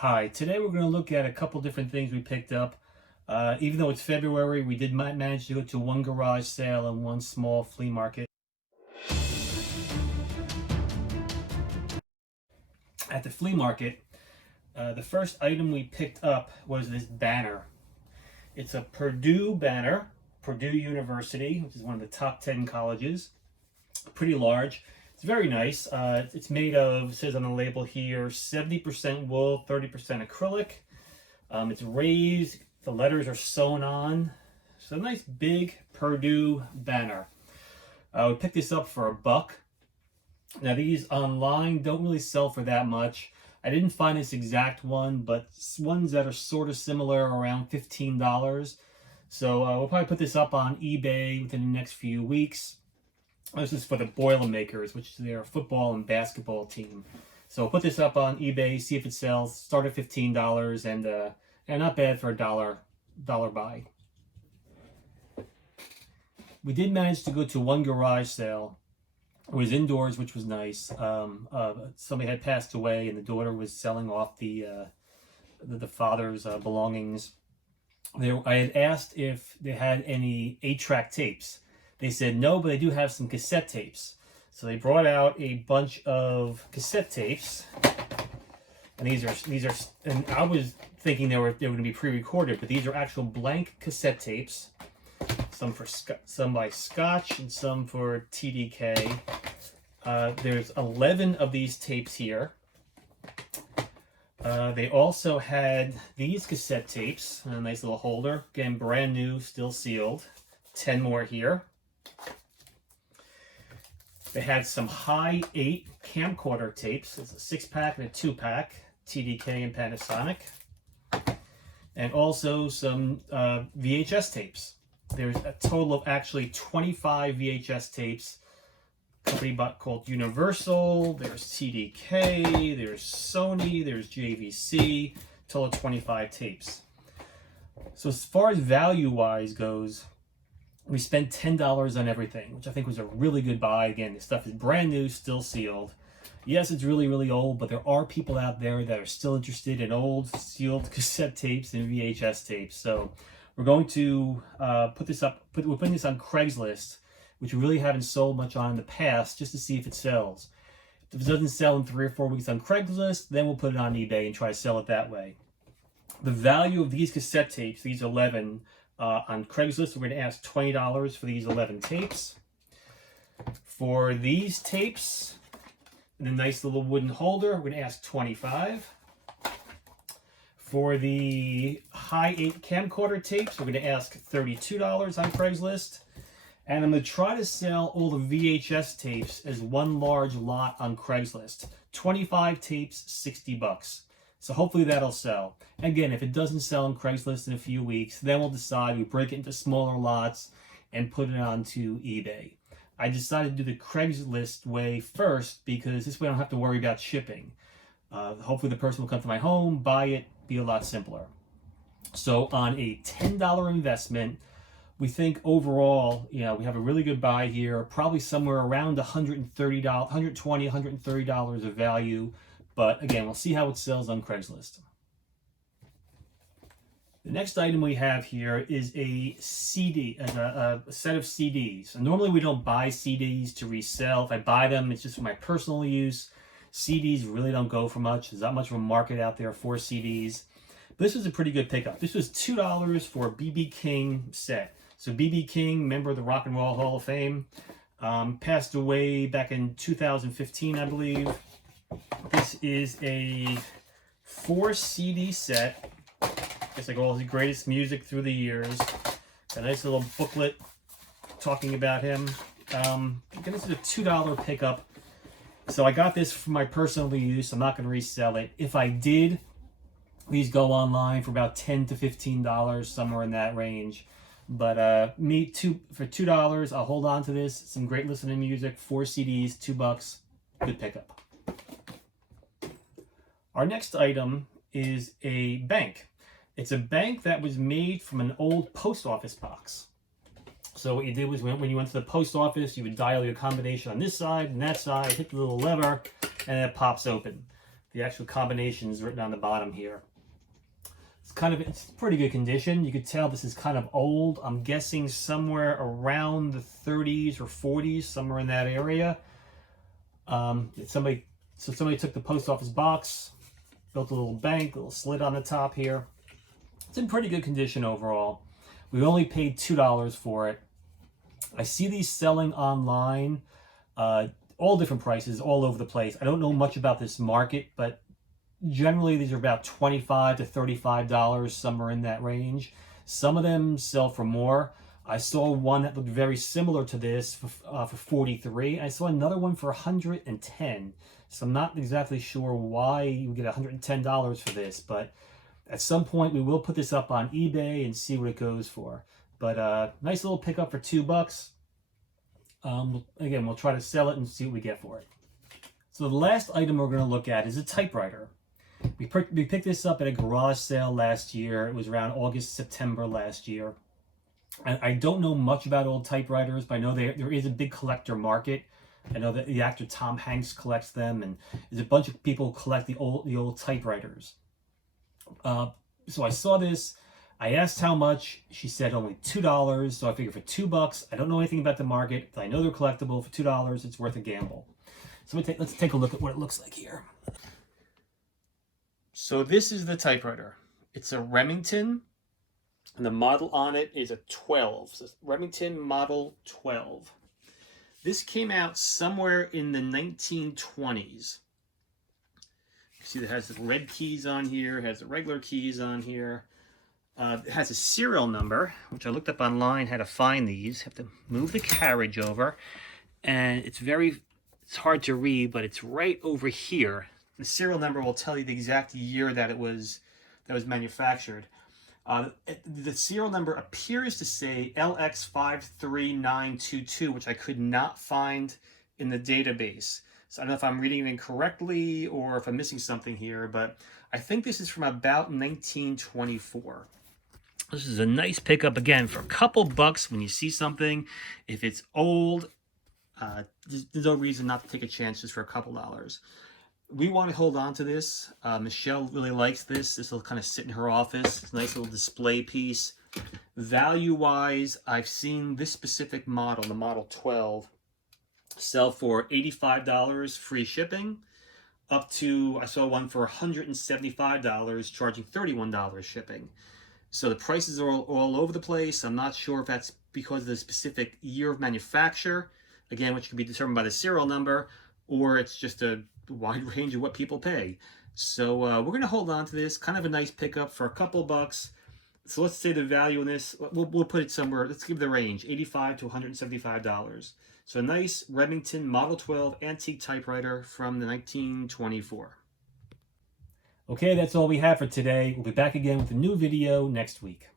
Hi, today we're going to look at a couple different things we picked up. Even though it's February, we did manage to go to one garage sale and one small flea market. At the flea market, the first item we picked up was this banner. It's a Purdue banner, Purdue University, which is one of the top 10 colleges. Pretty large. It's very nice. It's made of, it says on the label here, 70% wool, 30% acrylic. It's raised. The letters are sewn on. So a nice big Purdue banner. We picked this up for $1. Now these online don't really sell for that much. I didn't find this exact one, but ones that are sort of similar are around $15. So we'll probably put this up on eBay within the next few weeks. This is for the Boilermakers, which is their football and basketball team. So we'll put this up on eBay, see if it sells. Start at $15 and not bad for a dollar buy. We did manage to go to one garage sale. It was indoors, which was nice. Somebody had passed away, and the daughter was selling off the father's belongings. I had asked if they had any 8-track tapes. They said no, but they do have some cassette tapes. So they brought out a bunch of cassette tapes, and these are. And I was thinking they were going to be pre-recorded, but these are actual blank cassette tapes. Some by Scotch and some for TDK. There's 11 of these tapes here. They also had these cassette tapes, a nice little holder. Again, brand new, still sealed. 10 more here. They had some high 8 camcorder tapes. It's a 6-pack and a 2-pack, TDK and Panasonic. And also some VHS tapes. There's a total of actually 25 VHS tapes. A company called Universal, there's TDK, there's Sony, there's JVC, total of 25 tapes. So as far as value-wise goes, we spent $10 on everything, which I think was a really good buy. Again, this stuff is brand new, still sealed. Yes, it's really, really old, but there are people out there that are still interested in old sealed cassette tapes and VHS tapes. So we're going to put this up. We're putting this on Craigslist, which we really haven't sold much on in the past, just to see if it sells. If it doesn't sell in 3 or 4 weeks on Craigslist, then we'll put it on eBay and try to sell it that way. The value of these cassette tapes, these 11, on Craigslist, we're going to ask $20 for these 11 tapes. For these tapes, in a nice little wooden holder, we're going to ask $25. For the high 8 camcorder tapes, we're going to ask $32 on Craigslist. And I'm going to try to sell all the VHS tapes as one large lot on Craigslist. 25 tapes, $60. So hopefully that'll sell. Again, if it doesn't sell on Craigslist in a few weeks, then we'll decide we break it into smaller lots and put it onto eBay. I decided to do the Craigslist way first because this way I don't have to worry about shipping. Hopefully the person will come to my home, buy it, be a lot simpler. So on a $10 investment, we think overall, we have a really good buy here, probably somewhere around $130, $120, $130 of value. But again, we'll see how it sells on Craigslist. The next item we have here is a CD, a set of CDs. And normally we don't buy CDs to resell. If I buy them, it's just for my personal use. CDs really don't go for much. There's not much of a market out there for CDs. But this was a pretty good pickup. This was $2 for a B.B. King set. So B.B. King, member of the Rock and Roll Hall of Fame, passed away back in 2015, I believe. This is a 4 CD set. It's like all his greatest music through the years. A nice little booklet talking about him. Again, this is a $2 pickup. So I got this for my personal use. I'm not going to resell it. If I did, these go online for about $10 to $15, somewhere in that range. But for $2, I'll hold on to this. Some great listening music, 4 CDs, $2, good pickup. Our next item is a bank. It's a bank that was made from an old post office box. So what you did was when you went to the post office, you would dial your combination on this side and that side, hit the little lever, and it pops open. The actual combination is written on the bottom here. It's pretty good condition. You could tell this is kind of old. I'm guessing somewhere around the 30s or 40s, somewhere in that area. Somebody took the post office box, built a little bank, a little slit on the top here. It's in pretty good condition overall. We only paid $2 for it. I see these selling online, all different prices, all over the place. I don't know much about this market, but generally these are about $25 to $35, somewhere in that range. Some of them sell for more. I saw one that looked very similar to this for 43. I saw another one for 110. So I'm not exactly sure why you get $110 for this, but at some point we will put this up on eBay and see what it goes for. But nice little pickup for $2. Again, we'll try to sell it and see what we get for it. So the last item we're going to look at is a typewriter. We picked this up at a garage sale last year. It was around August, September last year. And I don't know much about old typewriters, but I know there is a big collector market. I know that the actor Tom Hanks collects them, and there's a bunch of people who collect the old typewriters. So I saw this. I asked how much. She said only $2. So I figured for $2, I don't know anything about the market, but I know they're collectible. For $2, it's worth a gamble. So let's take a look at what it looks like here. So this is the typewriter. It's a Remington, and the model on it is a 12. So Remington Model 12. This came out somewhere in the 1920s. You see, it has the red keys on here, it has the regular keys on here. It has a serial number, which I looked up online how to find these. Have to move the carriage over, and it's hard to read, but it's right over here. The serial number will tell you the exact year that it was manufactured. The serial number appears to say LX53922, which I could not find in the database. So I don't know if I'm reading it incorrectly or if I'm missing something here, but I think this is from about 1924. This is a nice pickup, again, for a couple bucks when you see something. If it's old, there's no reason not to take a chance just for a couple dollars. We want to hold on to this. Michelle really likes this. This will kind of sit in her office. It's a nice little display piece. Value-wise, I've seen this specific model, the Model 12, sell for $85 free shipping, up to, I saw one for $175 charging $31 shipping. So the prices are all over the place. I'm not sure if that's because of the specific year of manufacture, again, which can be determined by the serial number, or it's just a wide range of what people pay. So we're going to hold on to this. Kind of a nice pickup for a couple bucks. So let's say the value in this, we'll put it somewhere, let's give the range, $85 to $175. So a nice Remington Model 12 antique typewriter from the 1924. Okay, that's all we have for today. We'll be back again with a new video next week.